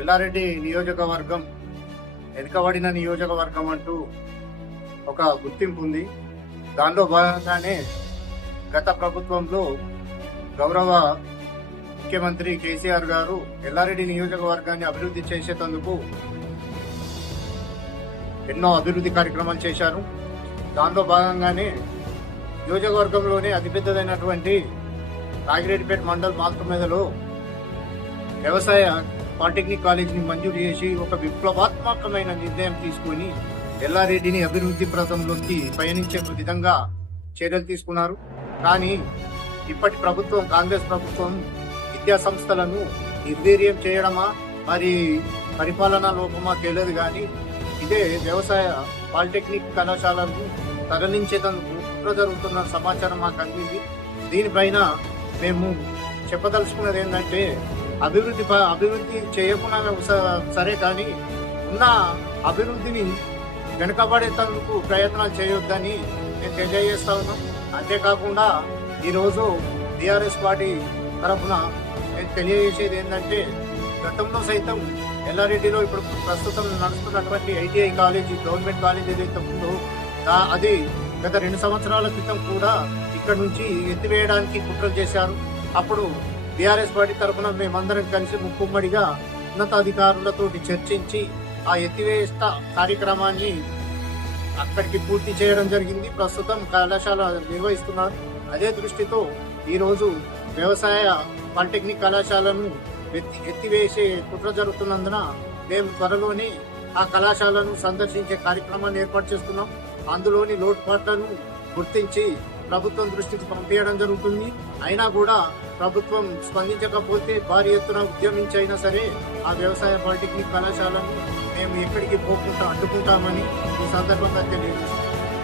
ఎల్లారెడ్డి నియోజకవర్గం వెనుకబడిన నియోజకవర్గం అంటూ ఒక గుర్తింపు ఉంది. దానిలో భాగంగానే గత ప్రభుత్వంలో గౌరవ ముఖ్యమంత్రి కేసీఆర్ గారు ఎల్లారెడ్డి నియోజకవర్గాన్ని అభివృద్ధి చేసేందుకు ఎన్నో అభివృద్ధి కార్యక్రమాలు చేశారు. దానిలో భాగంగానే నియోజకవర్గంలోనే అతిపెద్దదైనటువంటి నాగిరెడ్డిపేట మండల్ మాల్తుమేదలో వ్యవసాయ పాలిటెక్నిక్ కాలేజీని మంజూరు చేసి ఒక విప్లవాత్మకమైన నిర్ణయం తీసుకుని ఎల్లారెడ్డిని అభివృద్ధి పథంలోకి పయనించే విధంగా చర్యలు తీసుకున్నారు. కానీ ఇప్పటి ప్రభుత్వం, కాంగ్రెస్ ప్రభుత్వం విద్యా సంస్థలను నిర్వీర్యం చేయడమా మరి పరిపాలనా లోపమా తెలియదు. కానీ ఇదే వ్యవసాయ పాలిటెక్నిక్ కళాశాలను తరలించేందుకు కుట్ర జరుగుతున్న సమాచారం మాకు అందింది. దీనిపైన మేము చెప్పదలుచుకున్నది ఏంటంటే అభివృద్ధి చేయకుండా సరే, కానీ ఉన్న అభివృద్ధిని వెనుకబడేందుకు ప్రయత్నాలు చేయొద్దని నేను తెలియజేస్తా ఉన్నాం. అంతేకాకుండా ఈరోజు టీఆర్ఎస్ పార్టీ తరఫున నేను తెలియజేసేది ఏంటంటే, గతంలో సైతం ఎల్లారెడ్డిలో ఇప్పుడు ప్రస్తుతం నడుస్తున్నటువంటి ఐటీఐ కాలేజీ, గవర్నమెంట్ కాలేజ్ ఏదైతే ఉందో అది గత 2 సంవత్సరాల క్రితం కూడా ఇక్కడ నుంచి ఎత్తివేయడానికి కుట్రలు చేశారు. అప్పుడు టీఆర్ఎస్ పార్టీ తరఫున మేమందరం కలిసి ముక్కుమ్మడిగా ఉన్నతాధికారులతో చర్చించి ఆ ఎత్తివేస్త కార్యక్రమాన్ని అక్కడికి పూర్తి చేయడం జరిగింది. ప్రస్తుతం కళాశాల నిర్వహిస్తున్నారు. అదే దృష్టితో ఈరోజు వ్యవసాయ పాలిటెక్నిక్ కళాశాలను ఎత్తివేసే కుట్ర జరుగుతున్నందున మేము త్వరలోనే ఆ కళాశాలను సందర్శించే కార్యక్రమాన్ని ఏర్పాటు చేస్తున్నాం. అందులోని లోటుపాట్లను గుర్తించి ప్రభుత్వం దృష్టికి పంపించడం జరుగుతుంది. అయినా కూడా ప్రభుత్వం స్పందించకపోతే భారీ ఎత్తున ఉద్యమించైనా సరే ఆ వ్యవసాయ పాలిటెక్నిక్ కళాశాలను మేము ఎక్కడికి పోకుండా అడ్డుకుంటామని ఈ సందర్భంగా తెలియజేస్తున్నాం.